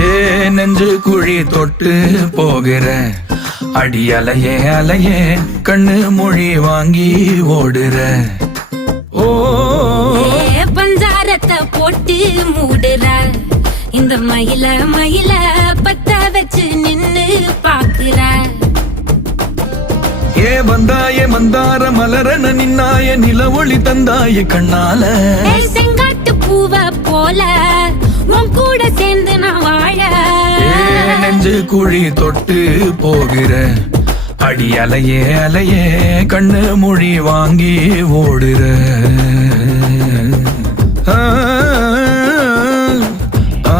ஏ நெஞ்சு குழி தொட்டு போகிற அடி அலையே அலையே கண்ணு மொழி வாங்கி ஓடுற. ஓ பஞ்சாரத்தை போட்டு மூடுற இந்த மயில மயில பத்த வச்சு நின்னு பாக்குற. ஏ வந்தாய மந்தார மலரன நின்னாய நில ஒளி தந்தாய கண்ணால. செங்காட்டு பூவ போல உன் கூட சேர்ந்து நான் வாழ. நெஞ்சு குழி தொட்டு போகிற அடி அலையே அலையே கண்ணு மொழி வாங்கி ஓடுற. ஆ ஆ